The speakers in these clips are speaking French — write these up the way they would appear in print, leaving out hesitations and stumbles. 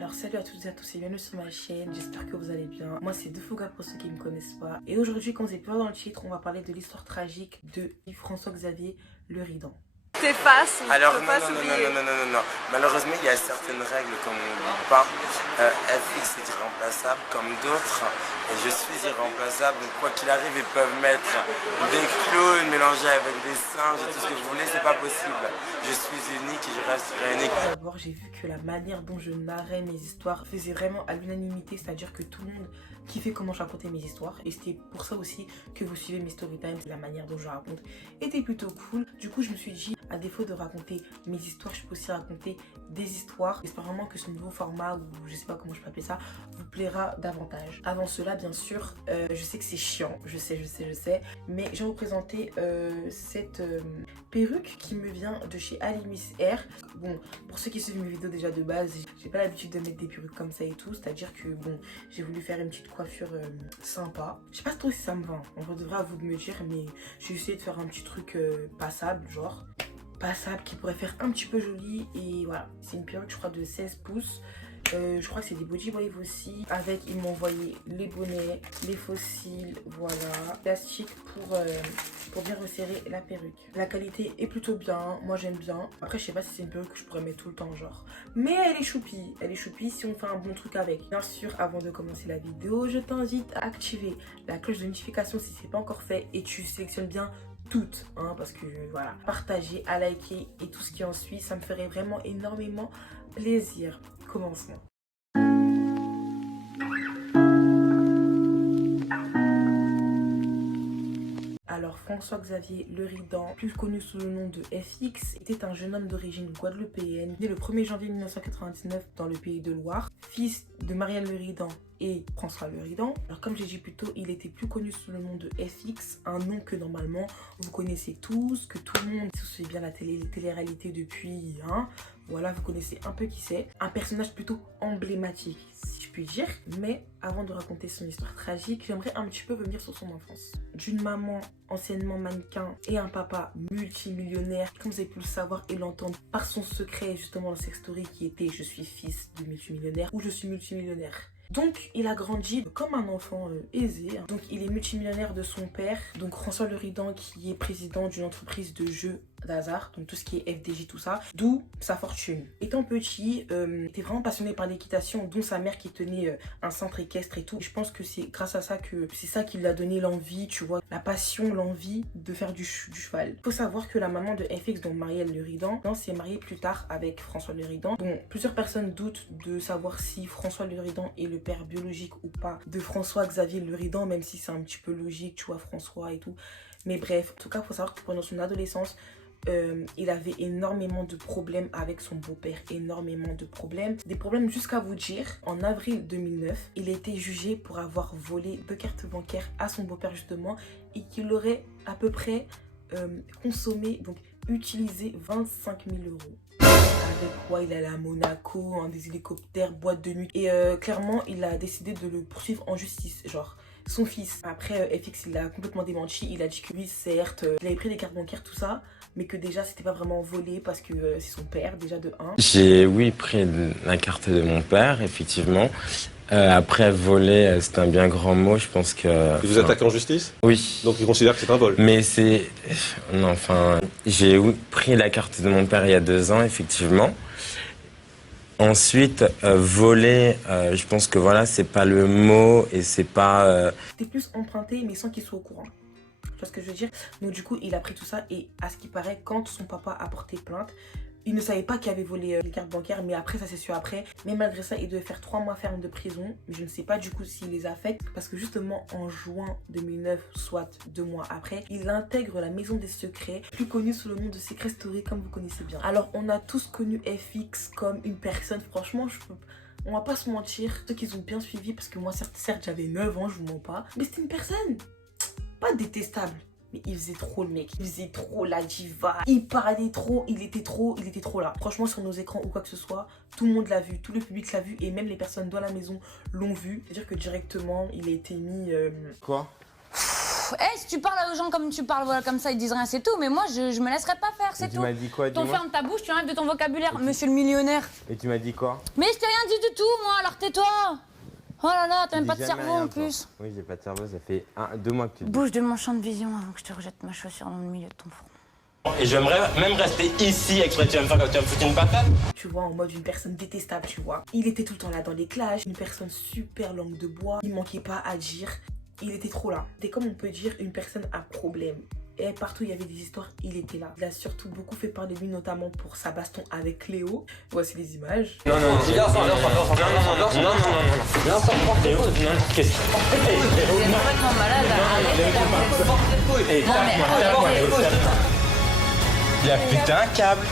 Alors salut à toutes et à tous et bienvenue sur ma chaîne, j'espère que vous allez bien. Moi c'est Defouga pour ceux qui ne me connaissent pas. Et aujourd'hui, comme vous avez pu voir dans le titre, on va parler de l'histoire tragique de François-Xavier Leridan. T'effaces, alors non. Malheureusement, il y a certaines règles qu'on n'oublie pas. FX est irremplaçable comme d'autres. Et je suis irremplaçable. Donc quoi qu'il arrive, ils peuvent mettre des clowns mélangés avec des singes et tout ce que vous voulez, c'est pas possible. Je suis unique et je resterai unique. D'abord, j'ai vu que la manière dont je narrais mes histoires faisait vraiment à l'unanimité, c'est-à-dire que tout le monde kiffait comment je racontais mes histoires. Et c'était pour ça aussi que vous suivez mes story times. La manière dont je raconte était plutôt cool. Du coup, je me suis dit, à défaut de raconter mes histoires, je peux aussi raconter des histoires. J'espère vraiment que ce nouveau format, ou je sais pas comment je peux appeler ça, vous plaira davantage. Avant cela, bien sûr, je sais que c'est chiant, je sais, mais je vais vous présenter cette perruque qui me vient de chez Alimis Air. Bon, pour ceux qui suivent mes vidéos déjà de base, j'ai pas l'habitude de mettre des perruques comme ça et tout, c'est-à-dire que bon, j'ai voulu faire une petite coiffure sympa. Je sais pas trop si ça me va, on devrait à vous de me dire, mais j'ai essayé de faire un petit truc passable, genre passable, qui pourrait faire un petit peu joli. Et voilà, c'est une perruque je crois de 16 pouces. Je crois que c'est des body wave aussi. Avec, ils m'ont envoyé les bonnets, les fossiles, voilà, plastique pour bien resserrer la perruque. La qualité est plutôt bien, moi j'aime bien. Après je sais pas si c'est une perruque que je pourrais mettre tout le temps genre, mais elle est choupie si on fait un bon truc avec. Bien sûr, avant de commencer la vidéo, je t'invite à activer la cloche de notification si c'est pas encore fait et tu sélectionnes bien toutes, hein, parce que voilà, partager, à liker et tout ce qui en suit, ça me ferait vraiment énormément plaisir. Commençons. Alors François-Xavier Leridan, plus connu sous le nom de FX, était un jeune homme d'origine guadeloupéenne, né le 1er janvier 1999 dans le pays de Loire, fils de Marielle Leridan et François Leridan. Alors comme j'ai dit plus tôt, il était plus connu sous le nom de FX, un nom que normalement vous connaissez tous, que tout le monde suit bien la télé-réalité depuis, hein. Voilà, vous connaissez un peu qui c'est. Un personnage plutôt emblématique, si je puis dire. Mais avant de raconter son histoire tragique, j'aimerais un petit peu revenir sur son enfance. D'une maman anciennement mannequin et un papa multimillionnaire, comme vous avez pu le savoir et l'entendre par son secret, justement, le sextory qui était « Je suis fils de multimillionnaire » ou « Je suis multimillionnaire ». Donc il a grandi comme un enfant aisé. Donc il est multimillionnaire de son père, donc François Leridan, qui est président d'une entreprise de jeux d'hasard, donc tout ce qui est FDJ, tout ça, d'où sa fortune. Étant petit, il était vraiment passionné par l'équitation, dont sa mère qui tenait un centre équestre et tout. Je pense que c'est grâce à ça que c'est ça qui lui a donné l'envie, tu vois, la passion, l'envie de faire du cheval. Il faut savoir que la maman de FX, donc Marielle Leridan, s'est mariée plus tard avec François Leridan. Bon, plusieurs personnes doutent de savoir si François Leridan est le père biologique ou pas de François-Xavier Leridan, même si c'est un petit peu logique, tu vois, François et tout. Mais bref, en tout cas, il faut savoir que pendant son adolescence, il avait énormément de problèmes avec son beau-père, énormément de problèmes. Des problèmes jusqu'à vous dire, en avril 2009, il a été jugé pour avoir volé 2 cartes bancaires à son beau-père justement et qu'il aurait à peu près consommé, donc utilisé 25 000 euros. Avec quoi il allait à Monaco, en des hélicoptères, boîte de nuit. Et clairement, il a décidé de le poursuivre en justice, genre son fils. Après, FX, il a complètement démenti. Il a dit que oui, certes, il avait pris des cartes bancaires, tout ça, mais que déjà, c'était pas vraiment volé parce que c'est son père, déjà de 1. J'ai, oui, pris la carte de mon père, effectivement. Après, voler, c'est un bien grand mot, je pense que... Vous attaquez en justice? Oui. Donc il considère que c'est un vol? Mais c'est... Non, enfin, j'ai pris la carte de mon père il y a 2 ans, effectivement. Ensuite, voler, je pense que voilà, c'est pas le mot et c'est pas... C'était plus emprunté, mais sans qu'il soit au courant. Tu vois ce que je veux dire? Donc du coup, il a pris tout ça et à ce qui paraît, quand son papa a porté plainte, il ne savait pas qu'il avait volé les cartes bancaires, mais après, ça c'est sûr après. Mais malgré ça, il devait faire 3 mois ferme de prison. Mais je ne sais pas du coup s'il les a faites. Parce que justement, en juin 2009, soit 2 mois après, il intègre la Maison des Secrets, plus connue sous le nom de Secret Story, comme vous connaissez bien. Alors, on a tous connu FX comme une personne, franchement, on va pas se mentir. Ceux qui ont bien suivi, parce que moi, certes j'avais 9 ans, je vous mens pas. Mais c'était une personne pas détestable. Mais il faisait trop le mec, il faisait trop la diva, il parlait trop, il était trop là. Franchement, sur nos écrans ou quoi que ce soit, tout le monde l'a vu, tout le public l'a vu et même les personnes dans la maison l'ont vu. C'est-à-dire que directement, il a été mis... Quoi? Si tu parles aux gens comme tu parles, voilà, comme ça, ils disent rien, c'est tout. Mais moi, je me laisserai pas faire, c'est tout. Tu m'as dit quoi, Ton dis-moi? ferme ta bouche, tu enlèves de ton vocabulaire, monsieur le millionnaire. Et tu m'as dit quoi? Mais je t'ai rien dit du tout, moi, alors tais-toi. Oh là là, t'as même pas de Dis cerveau jamais rien, en toi. plus. Oui, j'ai pas de cerveau, ça fait 2 mois que tu dis. Bouge de mon champ de vision avant que je te rejette ma chaussure dans le milieu de ton front. Et j'aimerais même rester ici exprès. Tu vas me faire quand tu vas me foutre une patate. Tu vois, en mode une personne détestable, tu vois. Il était tout le temps là dans les clashs, une personne super langue de bois, il manquait pas à dire. Il était trop là. C'était comme on peut dire une personne à problème. Et partout il y avait des histoires, il était là. Il a surtout beaucoup fait parler de lui, notamment pour sa baston avec Cléo. Voici les images. Non, viens ensemble. Qu'est-ce que C'est complètement malade. Il a putain un câble.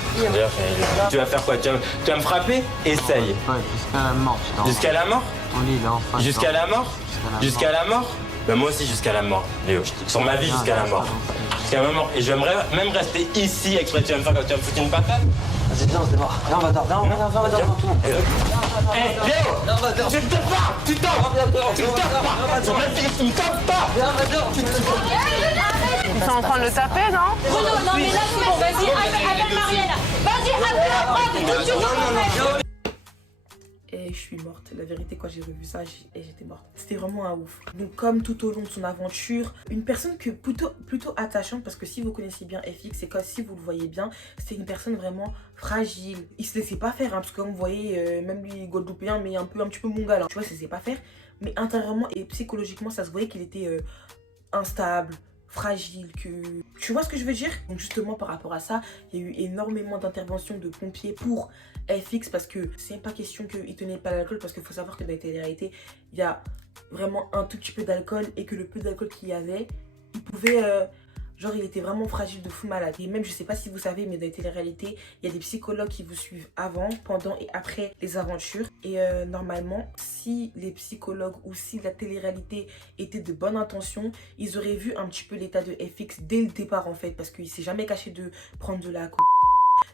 Tu vas faire quoi? Tu vas me frapper? Essaye. Ouais, jusqu'à la mort. Jusqu'à la mort? Ton lit, là, en face. Jusqu'à la mort? Jusqu'à la mort? Ben moi aussi jusqu'à la mort, Léo. Sur ma vie jusqu'à la mort. Jusqu'à ma mort. Et j'aimerais même rester ici exprès. Tu vas me faire quand tu vas me foutre une patate? Vas-y, viens, on se démarre. Viens, on va dehors. Viens, on va dehors, tout le monde. Hé, Léo! Tu me tapes pas! Tu tapes! Tu me tapes pas! Sur ma fille, tu me tapes pas! Viens, on va dehors. Ils sont en train de le taper, non? Bruno, non mais là c'est bon, vas-y, appelle Marielle. Vas-y, appelle tout de suite. Et je suis morte. La vérité, quand j'ai revu ça, j'étais morte. C'était vraiment un ouf. Donc, comme tout au long de son aventure, une personne que plutôt attachante, parce que si vous connaissez bien FX, et comme si vous le voyez bien, c'était une personne vraiment fragile. Il se laissait pas faire, hein, parce que comme vous voyez, même lui, Guadeloupéen, mais un petit peu mongol. Hein. Tu vois, il se laissait pas faire. Mais intérieurement et psychologiquement, ça se voyait qu'il était instable, fragile, que... Tu vois ce que je veux dire? Donc justement par rapport à ça, il y a eu énormément d'interventions de pompiers pour FX parce que c'est même pas question qu'il tenait pas l'alcool, parce qu'il faut savoir que dans la télé-réalité, il y a vraiment un tout petit peu d'alcool et que le peu d'alcool qu'il y avait, il pouvait... genre il était vraiment fragile de fou malade. Et même je sais pas si vous savez, mais dans les télé-réalités, il y a des psychologues qui vous suivent avant, pendant et après les aventures. Et normalement, si les psychologues ou si la télé-réalité était de bonne intention, ils auraient vu un petit peu l'état de FX dès le départ en fait. Parce qu'il s'est jamais caché de prendre de la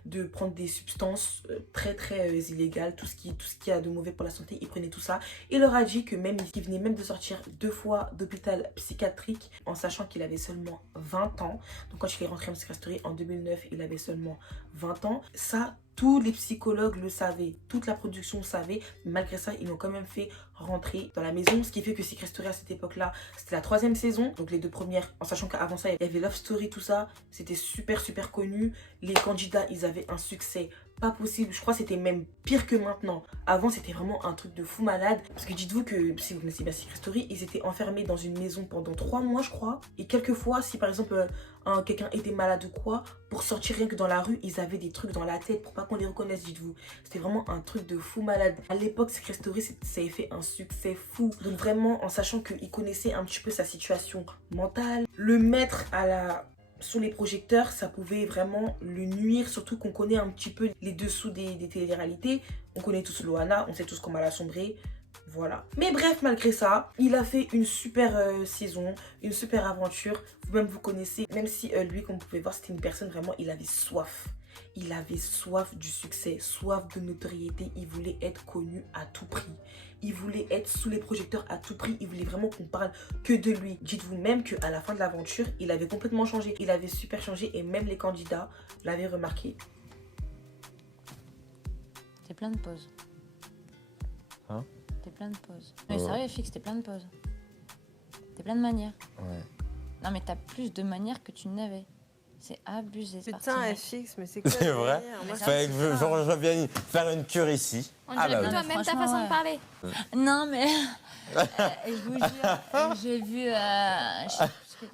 de prendre des substances très illégales, tout ce qui a de mauvais pour la santé, il prenait tout ça. Il leur a dit que même il venait même de sortir 2 fois d'hôpital psychiatrique en sachant qu'il avait seulement 20 ans. Donc quand il est rentré en Secret Story en 2009, il avait seulement 20 ans. Ça, tous les psychologues le savaient, toute la production le savait. Malgré ça, ils l'ont quand même fait rentrer dans la maison. Ce qui fait que Secret Story à cette époque-là, c'était la 3e saison. Donc les 2 premières, en sachant qu'avant ça, il y avait Love Story, tout ça. C'était super connu. Les candidats, ils avaient un succès pas possible. Je crois que c'était même pire que maintenant. Avant, c'était vraiment un truc de fou malade. Parce que dites-vous que, si vous connaissez bien Secret Story, ils étaient enfermés dans une maison pendant 3 mois, je crois. Et quelquefois, si par exemple, quelqu'un était malade ou quoi, pour sortir rien que dans la rue, ils avaient des trucs dans la tête pour pas qu'on les reconnaisse, dites-vous. C'était vraiment un truc de fou malade. À l'époque, Secret Story, ça avait fait un succès fou. Donc vraiment, en sachant qu'ils connaissaient un petit peu sa situation mentale, le mettre sous les projecteurs, ça pouvait vraiment le nuire, surtout qu'on connaît un petit peu les dessous des télé-réalités. On connaît tous Loana, on sait tous comment elle a sombré. Voilà. Mais bref, malgré ça, il a fait une super saison, une super aventure. Vous-même, vous connaissez, même si lui, comme vous pouvez voir, c'était une personne vraiment, il avait soif. Il avait soif du succès, soif de notoriété. Il voulait être connu à tout prix. Il voulait être sous les projecteurs à tout prix. Il voulait vraiment qu'on parle que de lui. Dites-vous même qu'à la fin de l'aventure, il avait complètement changé. Il avait super changé et même les candidats l'avaient remarqué. T'es plein de pauses. Hein? T'es plein de pauses. Mais sérieux, FX, t'es plein de pauses. T'es plein de manières. Ouais. Non mais t'as plus de manières que tu n'avais. C'est abusé. Putain, FX, mais c'est quoi? C'est vrai. Fallait que je revienne faire une cure ici. On dirait que oui. toi, même ta façon de parler. Non mais... je vous jure, j'ai vu... je sais plus ce que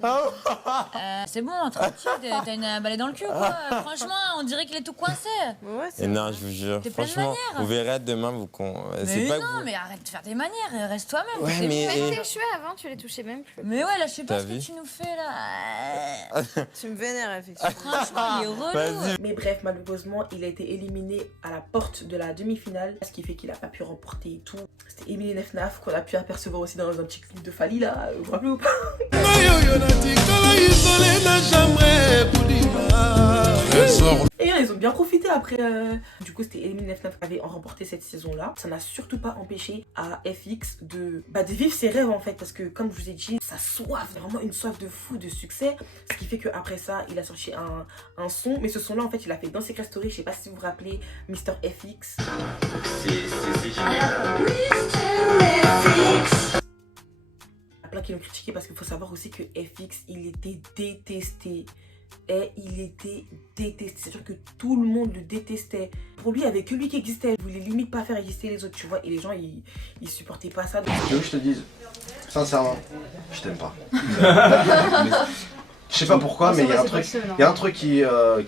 c'est bon, tranquille, t'as une balai dans le cul ou quoi? Franchement, on dirait qu'il est tout coincé. Ouais, Et non, je vous jure, T'es plein de franchement, manières. vous verrez demain, vous Mais pas non, mais arrête de faire des manières, reste toi-même. Ouais, c'est mais- bon. Même tes cheveux avant, tu les touchais même plus. Mais ouais, là, je sais pas T'as ce que vu tu nous fais, là. Tu me vénères, FX. Franchement, il est relou. Vas-y. Mais bref, malheureusement, il a été éliminé à la porte de la demi-finale, ce qui fait qu'il n'a pas pu remporter et tout. C'était Emily Nefnaf qu'on a pu apercevoir aussi dans un petit clip de Fali là, Guadeloupe. Et hein, ils ont bien profité après. Du coup, c'était Elimine F9 qui avait remporté cette saison-là. Ça n'a surtout pas empêché à FX de vivre ses rêves en fait. Parce que, comme je vous ai dit, sa soif, vraiment une soif de fou de succès. Ce qui fait qu'après ça, il a sorti un son. Mais ce son-là, en fait, il a fait dans Secret Story. Je sais pas si vous vous rappelez, Mr. FX. C'est génial. Plein qui l'ont critiqué parce qu'il faut savoir aussi que FX, il était détesté. Et il était détesté. C'est-à-dire que tout le monde le détestait. Pour lui, il n'y avait que lui qui existait. Il voulait limite pas faire exister les autres, tu vois. Et les gens, ils supportaient pas ça. Donc... Tu veux que je te dise, sincèrement, je t'aime pas. Je sais pas pourquoi, mais il y a un truc qui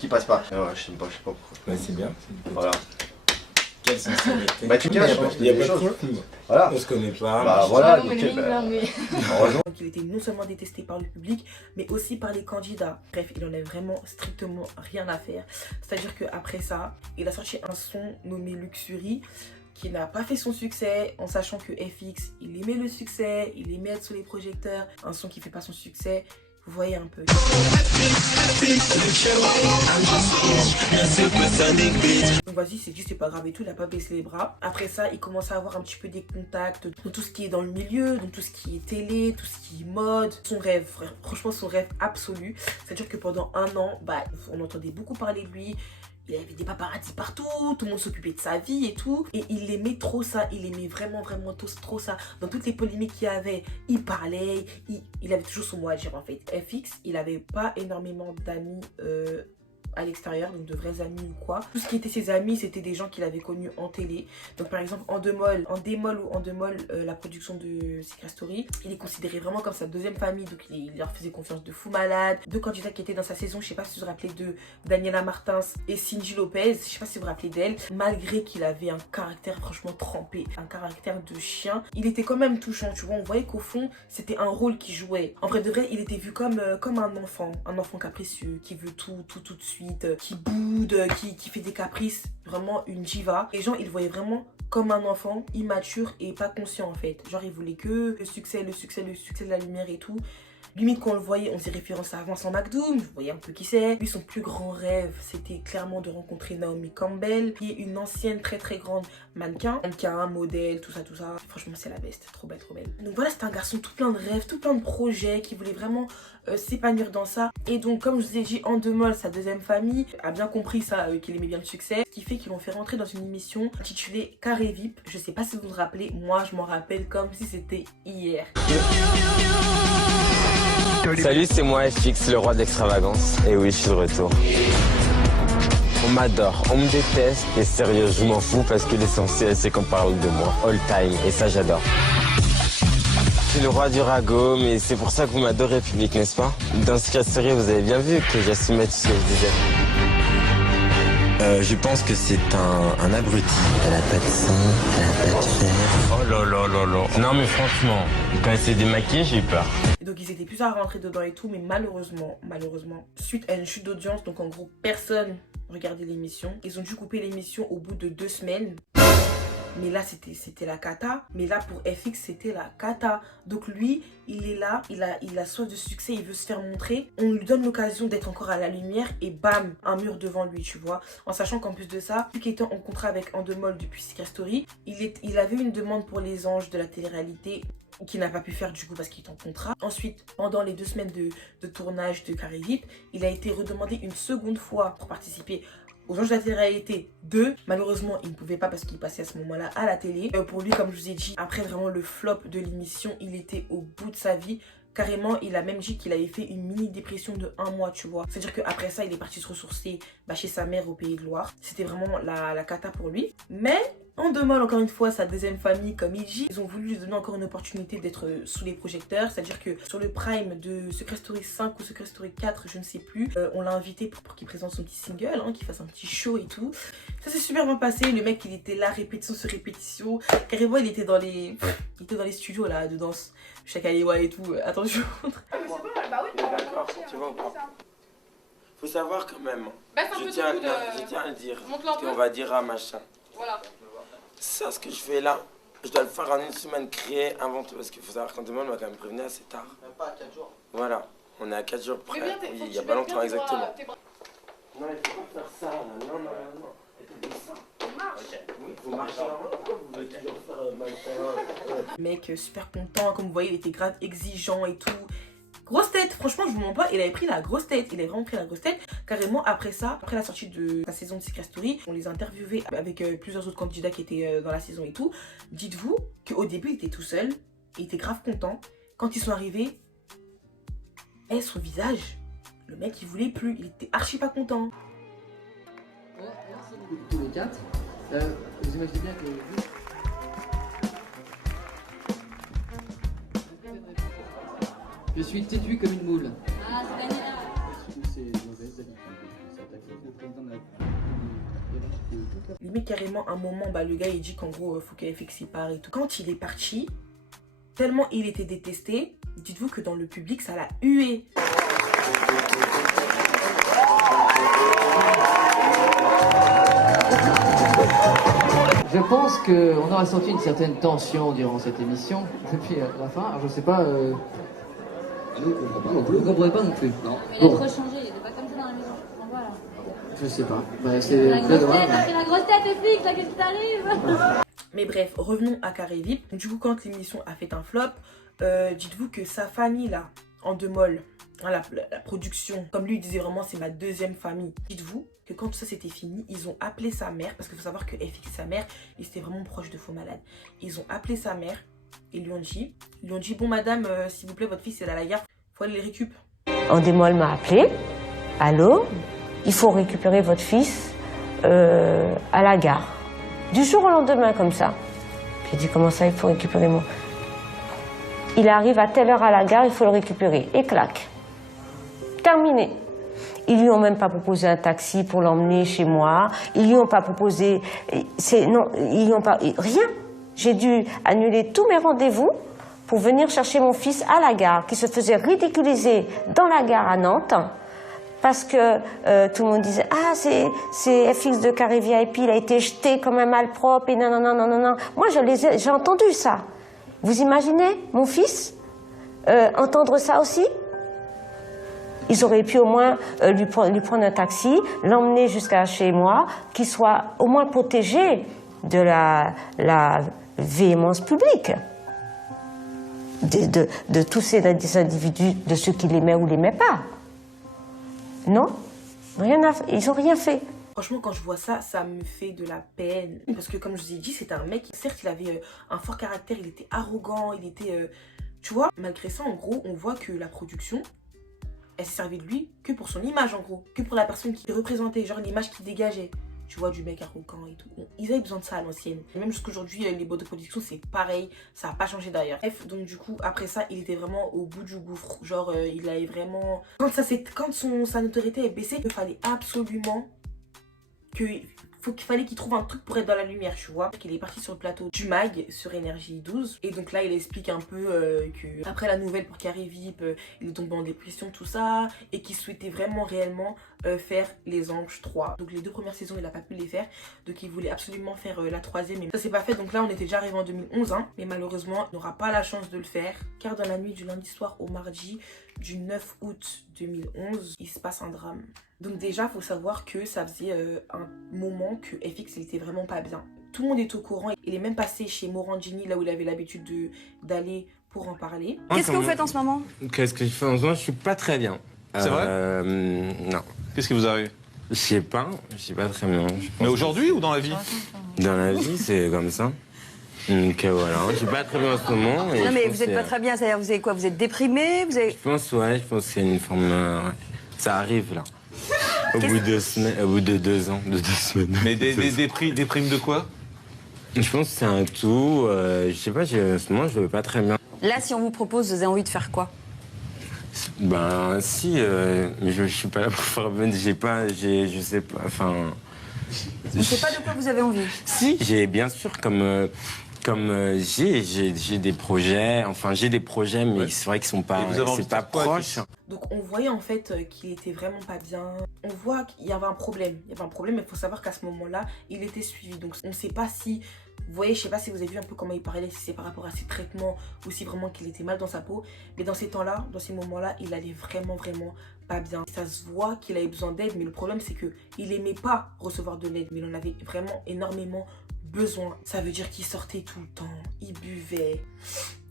passe pas. Ouais, je t'aime pas, je sais pas pourquoi. Bah, c'est bien. Voilà. Quelle sincérité. Bah tu me caches, Il y a pas de problème. Voilà. On se connaît pas. Bah voilà, Non, mais nickel, lui, bah, non, mais... heureusement. Donc il était non seulement détesté par le public, mais aussi par les candidats. Bref, il en avait vraiment strictement rien à faire. C'est-à-dire qu'après ça, il a sorti un son nommé Luxury, qui n'a pas fait son succès, en sachant que FX, il aimait le succès, il aimait être sous les projecteurs. Un son qui fait pas son succès, vous voyez un peu. Donc vas-y, c'est dit, c'est pas grave et tout, il a pas baissé les bras. Après ça, il commence à avoir un petit peu des contacts dans tout ce qui est dans le milieu, dans tout ce qui est télé, tout ce qui est mode. Son rêve, franchement son rêve absolu. C'est-à-dire que pendant un an, on entendait beaucoup parler de lui. Il avait des paparazzis partout, tout le monde s'occupait de sa vie et tout. Et il aimait trop ça, il aimait vraiment trop ça. Dans toutes les polémiques qu'il y avait, il parlait, il avait toujours son mot à dire en fait. FX, il avait pas énormément d'amis à l'extérieur, donc de vrais amis ou quoi. Tout ce qui était ses amis, c'était des gens qu'il avait connus en télé. Donc par exemple en démol, la production de Secret Story, il est considéré vraiment comme sa deuxième famille, donc il leur faisait confiance de fou malade. Deux candidats qui étaient dans sa saison, je sais pas si vous vous rappelez de Daniela Martins et Cindy Lopez, je sais pas si vous vous rappelez d'elle. Malgré qu'il avait un caractère franchement trempé, un caractère de chien, il était quand même touchant, tu vois. On voyait qu'au fond, c'était un rôle qu'il jouait. En vrai de vrai, il était vu comme un enfant capricieux, qui veut tout de suite, qui boude, qui fait des caprices, vraiment une diva. Les gens, ils le voyaient vraiment comme un enfant immature et pas conscient en fait. Genre, il voulait que le succès de la lumière et tout. Limite, quand on le voyait, on faisait référence à Vincent McDoom, vous voyez un peu qui c'est. Lui, son plus grand rêve, c'était clairement de rencontrer Naomi Campbell, qui est une ancienne très grande mannequin, modèle, tout ça. Franchement, c'est la best, trop belle. Donc voilà, c'est un garçon tout plein de rêves, tout plein de projets, qui voulait vraiment s'épanouir dans ça. Et donc, comme je vous ai dit, en deux molles, sa deuxième famille a bien compris ça, qu'il aimait bien le succès, ce qui fait qu'ils l'ont fait rentrer dans une émission intitulée Carré VIP. Je sais pas si vous vous rappelez, moi je m'en rappelle comme si c'était hier. Salut, c'est moi FX, le roi d'extravagance. Et oui, je suis de retour. On m'adore, on me déteste, et sérieux, je m'en fous parce que l'essentiel c'est qu'on parle de moi, all time, et ça j'adore. Je suis le roi du ragot, mais c'est pour ça que vous m'adorez, public, n'est-ce pas? Dans Secret Story, vous avez bien vu que j'assumais tout ce que je disais. Je pense que c'est un abruti. Elle a pas de sein, elle a pas de fer. Oh là là là là. Non mais franchement, quand elle s'est démaquillée, j'ai eu peur. Et donc ils étaient plus à rentrer dedans et tout, mais malheureusement, suite à une chute d'audience, donc en gros personne regardait l'émission, ils ont dû couper l'émission au bout de 2 semaines. Mais là, c'était la cata. Mais là, pour FX, c'était la cata. Donc lui, il est là, il a soif de succès, il veut se faire montrer. On lui donne l'occasion d'être encore à la lumière et bam, un mur devant lui, tu vois. En sachant qu'en plus de ça, lui qui était en contrat avec Endemol depuis Secret Story, il avait une demande pour les anges de la télé-réalité qu'il n'a pas pu faire du coup parce qu'il est en contrat. Ensuite, pendant les 2 semaines de tournage de Carré VIP, il a été redemandé une seconde fois pour participer aux Anges de la télé-réalité 2. Malheureusement, il ne pouvait pas parce qu'il passait à ce moment-là à la télé. Pour lui, comme je vous ai dit, après vraiment le flop de l'émission, il était au bout de sa vie. Carrément, il a même dit qu'il avait fait une mini-dépression de 1 mois, tu vois. C'est-à-dire qu'après ça, il est parti se ressourcer chez sa mère au Pays de Loire. C'était vraiment la cata pour lui. Mais Endemol, encore une fois, sa deuxième famille, comme il dit, ils ont voulu lui donner encore une opportunité d'être sous les projecteurs. C'est-à-dire que sur le prime de Secret Story 5 ou Secret Story 4, je ne sais plus, on l'a invité pour qu'il présente son petit single, qu'il fasse un petit show et tout. Ça s'est super bien passé. Le mec, il était là, répétition sur répétition. Carrément, il était dans les studios là, de danse. Chaque Alewa et tout. Attends, je vous montre. D'accord, tu vois ou pas? Faut savoir quand même. Je tiens à le dire. On va dire à machin. Voilà. Ça, ce que je fais là, je dois le faire en 1 semaine, créer, inventer. Parce qu'il faut savoir qu'en demain, on m'a quand même prévenu assez tard. Même pas à 4 jours. Voilà, on est à 4 jours près. Mais bien, Oui, il n'y a pas longtemps exactement. Non, il faut pas faire ça, là. Non, non, non, non. Oui, vous marchez avant. Pourquoi vous voulez toujours faire mal? Le mec super content, comme vous voyez, il était grave exigeant et tout. Grosse tête, franchement, je vous mens pas, il avait pris la grosse tête. Il avait vraiment pris la grosse tête. Carrément, après ça, après la sortie de la saison de Secret Story, on les a interviewés avec plusieurs autres candidats qui étaient dans la saison et tout. Dites-vous qu'au début, il était tout seul. Il était grave content. Quand ils sont arrivés, son visage, le mec, il voulait plus. Il était archi pas content. Tous les quatre. Vous imaginez bien que je suis têtu comme une moule. Ah, c'est gagné là. C'est mauvaise habitude. Limite carrément un moment, le gars il dit qu'en gros faut que FX y part et tout. Quand il est parti, tellement il était détesté, dites-vous que dans le public ça l'a hué. Je pense qu'on aura senti une certaine tension durant cette émission depuis la fin. Alors je sais pas. Nous, on comprend pas non plus. Vous comprenez pas non plus. Non. Mais il a trop changé, il était pas comme ça dans la maison. On voit là. Je sais pas. C'est La grosse tête, t'as fait la grosse tête, FX, là, qu'est-ce qui t'arrive? Mais bref, revenons à Carré VIP. Du coup, quand l'émission a fait un flop, dites-vous que sa famille là, en deux molles, la production, comme lui il disait vraiment c'est ma deuxième famille. Dites-vous que quand tout ça c'était fini, ils ont appelé sa mère, parce qu'il faut savoir que FX, sa mère, ils étaient vraiment proches de Faux Malade. Ils ont appelé sa mère et lui ont dit bon madame, s'il vous plaît, votre fils est à la gare, faut aller le récupérer. Endemol m'a appelé. Allô, il faut récupérer votre fils à la gare. Du jour au lendemain, comme ça. J'ai dit, comment ça, il faut récupérer mon... Il arrive à telle heure à la gare, il faut le récupérer. Et clac. Terminé. Ils lui ont même pas proposé un taxi pour l'emmener chez moi. Ils lui ont pas proposé... Non, ils lui ont pas... Rien. J'ai dû annuler tous mes rendez-vous pour venir chercher mon fils à la gare, qui se faisait ridiculiser dans la gare à Nantes. Parce que tout le monde disait « Ah, c'est FX de Carré VIP, il a été jeté comme un malpropre, et non, non, non, non, non, non. » Moi, j'ai entendu ça. Vous imaginez, mon fils, entendre ça aussi? Ils auraient pu au moins lui prendre un taxi, l'emmener jusqu'à chez moi, qu'il soit au moins protégé de la véhémence publique. De tous ces individus, de ceux qui l'aimaient ou l'aimaient pas. Non, ils n'ont rien fait. Franchement, quand je vois ça, ça me fait de la peine. Parce que comme je vous ai dit, c'était un mec, certes, il avait un fort caractère, il était arrogant, il était... tu vois, malgré ça, en gros, on voit que la production, elle s'est servie de lui que pour son image, en gros. Que pour la personne qui représentait, genre l'image qu'il dégageait. Tu vois, du mec arrogant et tout. Bon, ils avaient besoin de ça à l'ancienne. Même jusqu'aujourd'hui, les boîtes de production, c'est pareil. Ça n'a pas changé d'ailleurs. Bref, donc du coup, après ça, il était vraiment au bout du gouffre. Genre, il avait vraiment... Quand sa notoriété est baissée, il fallait absolument qu'il fallait qu'il trouve un truc pour être dans la lumière, tu vois. Il est parti sur le plateau du MAG sur Énergie 12. Et donc là, il explique un peu que après la nouvelle pour Carré VIP, il est tombé en dépression, tout ça. Et qu'il souhaitait vraiment réellement faire Les Anges 3. Donc les 2 premières saisons, il n'a pas pu les faire. Donc il voulait absolument faire la 3e. Mais ça s'est pas fait. Donc là, on était déjà arrivé en 2011. Hein. Mais malheureusement, il n'aura pas la chance de le faire. Car dans la nuit du lundi soir au mardi du 9 août 2011, il se passe un drame. Donc déjà, il faut savoir que ça faisait un moment que FX, il était vraiment pas bien. Tout le monde est au courant. Il est même passé chez Morandini, là où il avait l'habitude d'aller pour en parler. Qu'est-ce que vous faites en ce moment? Qu'est-ce que je fais en ce moment? Je suis pas très bien. C'est vrai? Non. Qu'est-ce qui vous arrive? Je sais pas très bien. Mais aujourd'hui ou dans la vie? Dans la vie, c'est comme ça. Donc voilà, je suis pas très bien en ce moment. Non mais vous êtes pas très bien, c'est-à-dire vous avez quoi? Vous êtes déprimé? Je pense que c'est une forme... ça arrive là. Au bout de 2 semaines, au bout de 2 ans, de 2 semaines. Mais des primes de quoi? Je pense que c'est un tout. Je sais pas, en ce moment, je vais pas très bien. Là, si on vous propose, vous avez envie de faire quoi? Ben, si, mais je suis pas là pour faire bonne, je sais pas, enfin... Je sais pas de quoi vous avez envie. Si, j'ai bien sûr, j'ai des projets, mais ouais. C'est vrai qu'ils sont pas, c'est pas proche. Donc on voyait en fait qu'il était vraiment pas bien. On voit qu'il y avait un problème. Il y avait un problème, mais il faut savoir qu'à ce moment-là, il était suivi. Donc on ne sait pas si Vous voyez, je sais pas si vous avez vu un peu comment il parlait, si c'est par rapport à ses traitements ou si vraiment qu'il était mal dans sa peau. Mais dans ces temps-là, dans ces moments-là, il allait vraiment pas bien. Ça se voit qu'il avait besoin d'aide, mais le problème c'est que il aimait pas recevoir de l'aide, mais il en avait vraiment énormément besoin. Ça veut dire qu'il sortait tout le temps, il buvait,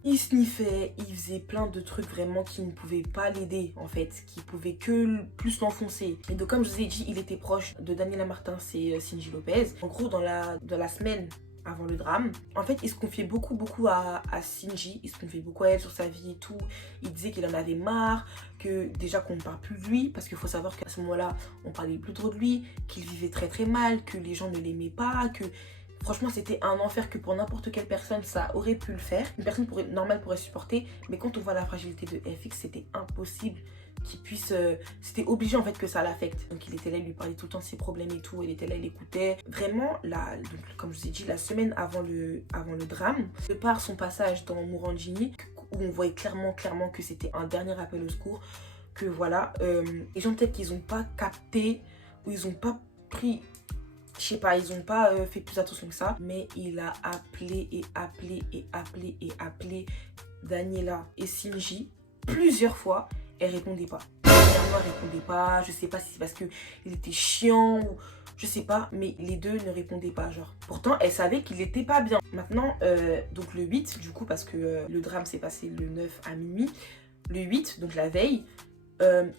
il sniffait, il faisait plein de trucs vraiment qui ne pouvaient pas l'aider en fait, qui pouvaient que plus l'enfoncer. Et donc comme je vous ai dit, il était proche de Daniela Martin et Cindy Lopez. En gros, dans la semaine avant le drame, en fait il se confiait beaucoup à Cindy, il se confiait beaucoup à elle sur sa vie et tout. Il disait qu'il en avait marre, que déjà qu'on ne parle plus de lui, parce qu'il faut savoir qu'à ce moment-là on parlait plus trop de lui, qu'il vivait très mal, que les gens ne l'aimaient pas, que franchement c'était un enfer, que pour n'importe quelle personne ça aurait pu le faire, une personne normale pourrait supporter, mais quand on voit la fragilité de FX, c'était impossible qu'il puisse, c'était obligé en fait que ça l'affecte. Donc il était là, il lui parlait tout le temps de ses problèmes et tout, il était là, il écoutait. Vraiment, donc, comme je vous ai dit, la semaine avant le drame, de par son passage dans Morandini, où on voyait clairement que c'était un dernier appel au secours, que voilà, les gens peut-être qu'ils n'ont pas capté, ou ils n'ont pas pris, je sais pas, ils n'ont pas fait plus attention que ça, mais il a appelé Daniela et Cindy plusieurs fois. Elle répondait pas. Premièrement, elle répondait pas. Je sais pas si c'est parce qu'il était chiant ou je sais pas, mais les deux ne répondaient pas, genre. Pourtant, elle savait qu'il était pas bien. Maintenant, donc le 8, du coup, parce que le drame s'est passé le 9 à minuit. Le 8, donc la veille,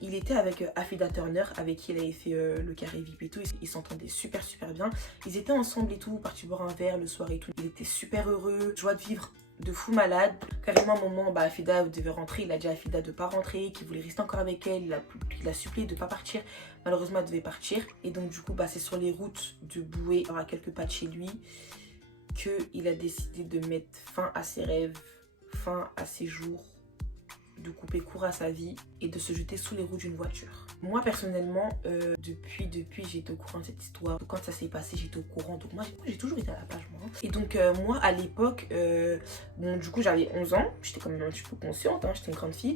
il était avec Afida Turner, avec qui il avait fait le carré VIP et tout. Ils s'entendaient super bien. Ils étaient ensemble et tout, partis boire un verre le soir et tout. Il était super heureux, joie de vivre, de fou malade. Carrément, à un moment, Afida devait rentrer. Il a dit à Afida de pas rentrer, qu'il voulait rester encore avec elle. Il a supplié de pas partir. Malheureusement, elle devait partir. Et donc, du coup, c'est sur les routes de Boué, à quelques pas de chez lui, qu'il a décidé de mettre fin à ses rêves, fin à ses jours, de couper court à sa vie et de se jeter sous les roues d'une voiture. Moi personnellement, depuis j'étais au courant de cette histoire. Quand ça s'est passé, j'étais au courant. Donc moi j'ai toujours été à la page, moi. Et donc moi à l'époque, bon du coup j'avais 11 ans, j'étais quand même un petit peu consciente, j'étais une grande fille.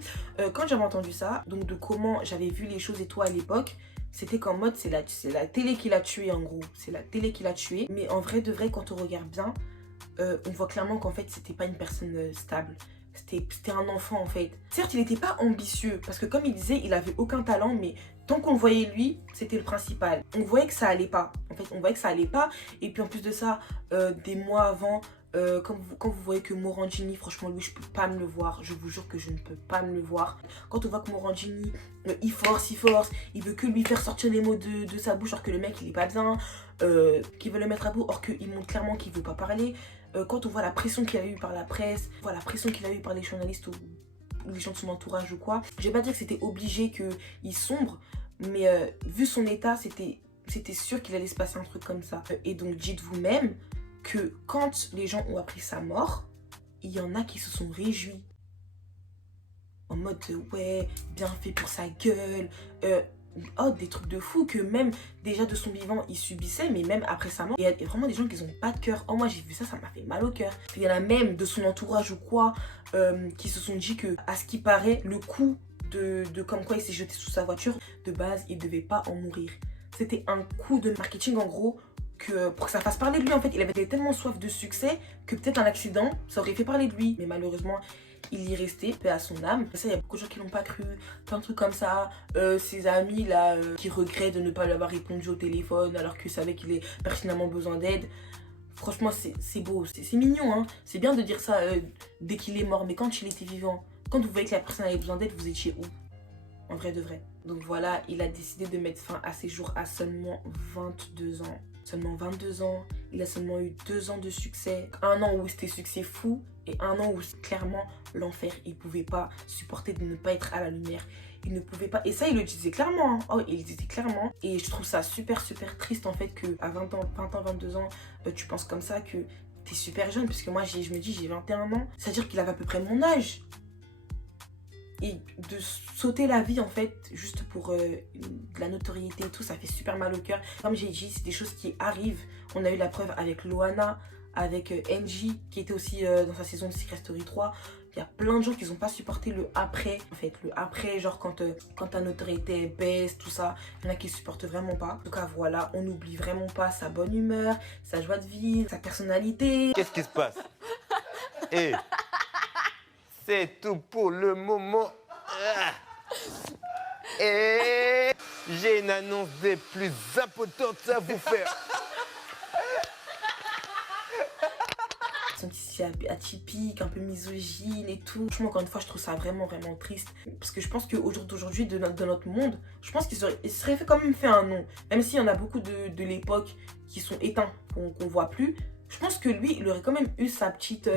Quand j'avais entendu ça, donc de comment j'avais vu les choses et tout à l'époque, c'était qu'en mode c'est la télé qui l'a tué en gros. C'est la télé qui l'a tué. Mais en vrai de vrai, quand on regarde bien, on voit clairement qu'en fait c'était pas une personne stable. C'était un enfant en fait. Certes, il n'était pas ambitieux parce que comme il disait, il avait aucun talent, mais tant qu'on le voyait lui, c'était le principal. On voyait que ça allait pas. En fait, on voyait que ça allait pas. Et puis en plus de ça, des mois avant, quand vous voyez que Morandini, franchement, lui, je peux pas me le voir. Je vous jure que je ne peux pas me le voir. Quand on voit que Morandini, il force, il veut que lui faire sortir les mots de sa bouche, alors que le mec, il est pas bien, qu'il veut le mettre à bout, or qu'il montre clairement qu'il veut pas parler. Quand on voit la pression qu'il a eue par la presse, on voit la pression qu'il a eue par les journalistes ou les gens de son entourage ou quoi. Je vais pas dire que c'était obligé qu'il sombre, mais vu son état, c'était sûr qu'il allait se passer un truc comme ça. Et donc dites vous-même que quand les gens ont appris sa mort, il y en a qui se sont réjouis. En mode ouais, bien fait pour sa gueule. Oh, des trucs de fou que même déjà de son vivant il subissait, mais même après sa mort, il y a vraiment des gens qui n'ont pas de cœur. Oh, moi j'ai vu ça, ça m'a fait mal au cœur. Il y en a même de son entourage ou quoi qui se sont dit que, à ce qui paraît, le coup de comme quoi il s'est jeté sous sa voiture, de base il devait pas en mourir. C'était un coup de marketing en gros, pour que ça fasse parler de lui en fait. Il avait tellement soif de succès que peut-être un accident ça aurait fait parler de lui, mais malheureusement il y restait, paix à son âme. Et ça, il y a beaucoup de gens qui l'ont pas cru, plein de trucs comme ça. Ses amis là qui regrettent de ne pas lui avoir répondu au téléphone alors qu'il savait qu'il ait pertinemment besoin d'aide. Franchement, c'est beau, c'est mignon, hein. C'est bien de dire ça dès qu'il est mort, mais quand il était vivant, quand vous voyez que la personne avait besoin d'aide, vous étiez où? En vrai de vrai. Donc voilà, il a décidé de mettre fin à ses jours à seulement 22 ans. Seulement 22 ans, il a seulement eu 2 ans de succès. Un an où c'était succès fou et un an où c'est clairement l'enfer. Il pouvait pas supporter de ne pas être à la lumière. Il ne pouvait pas. Et ça, il le disait clairement. Hein. Oh, il le disait clairement. Et je trouve ça super triste en fait qu'à 20 ans, 22 ans, tu penses comme ça, que t'es super jeune. Parce que moi, je me dis, j'ai 21 ans. C'est-à-dire qu'il avait à peu près mon âge. Et de sauter la vie en fait juste pour de la notoriété et tout, ça fait super mal au cœur. Comme j'ai dit, c'est des choses qui arrivent. On a eu la preuve avec Loana, avec NJ qui était aussi dans sa saison de Secret Story 3. Il y a plein de gens qui n'ont pas supporté le après. En fait, le après, genre quand ta notoriété baisse, tout ça, il y en a qui supportent vraiment pas. En tout cas, voilà, on n'oublie vraiment pas sa bonne humeur, sa joie de vivre, sa personnalité. Qu'est-ce qui se passe? Et c'est tout pour le moment. Et j'ai une annonce des plus importantes à vous faire. Son petit style atypique, un peu misogyne et tout. Franchement, encore une fois, je trouve ça vraiment triste. Parce que je pense qu'au jour d'aujourd'hui, dans notre monde, je pense qu'il serait quand même fait un nom. Même s'il y en a beaucoup de l'époque qui sont éteints, qu'on voit plus. Je pense que lui, il aurait quand même eu sa petite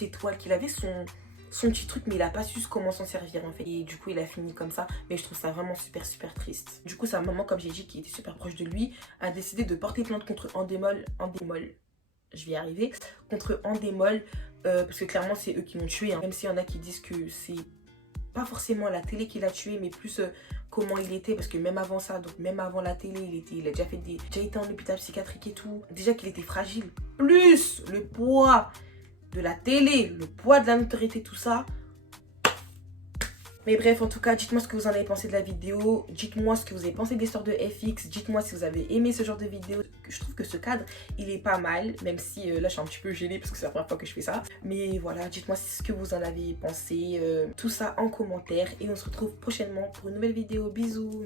étoile, qu'il avait son petit truc, mais il a pas su comment s'en servir en fait. Et du coup, il a fini comme ça. Mais je trouve ça vraiment super triste. Du coup, sa maman, comme j'ai dit, qui était super proche de lui, a décidé de porter plainte contre Endemol. Je vais y arriver, contre Endemol, parce que clairement c'est eux qui l'ont tué, hein. Même s'il y en a qui disent que c'est pas forcément la télé qui l'a tué, mais plus comment il était, parce que même avant ça, donc même avant la télé, il a déjà été en hôpital psychiatrique et tout, déjà qu'il était fragile, plus le poids de la télé, le poids de la notoriété, tout ça. Mais bref, en tout cas, dites-moi ce que vous en avez pensé de la vidéo. Dites-moi ce que vous avez pensé de l'histoire de FX. Dites-moi si vous avez aimé ce genre de vidéo. Je trouve que ce cadre, il est pas mal. Même si là, je suis un petit peu gênée parce que c'est la première fois que je fais ça. Mais voilà, dites-moi ce que vous en avez pensé. Tout ça en commentaire. Et on se retrouve prochainement pour une nouvelle vidéo. Bisous.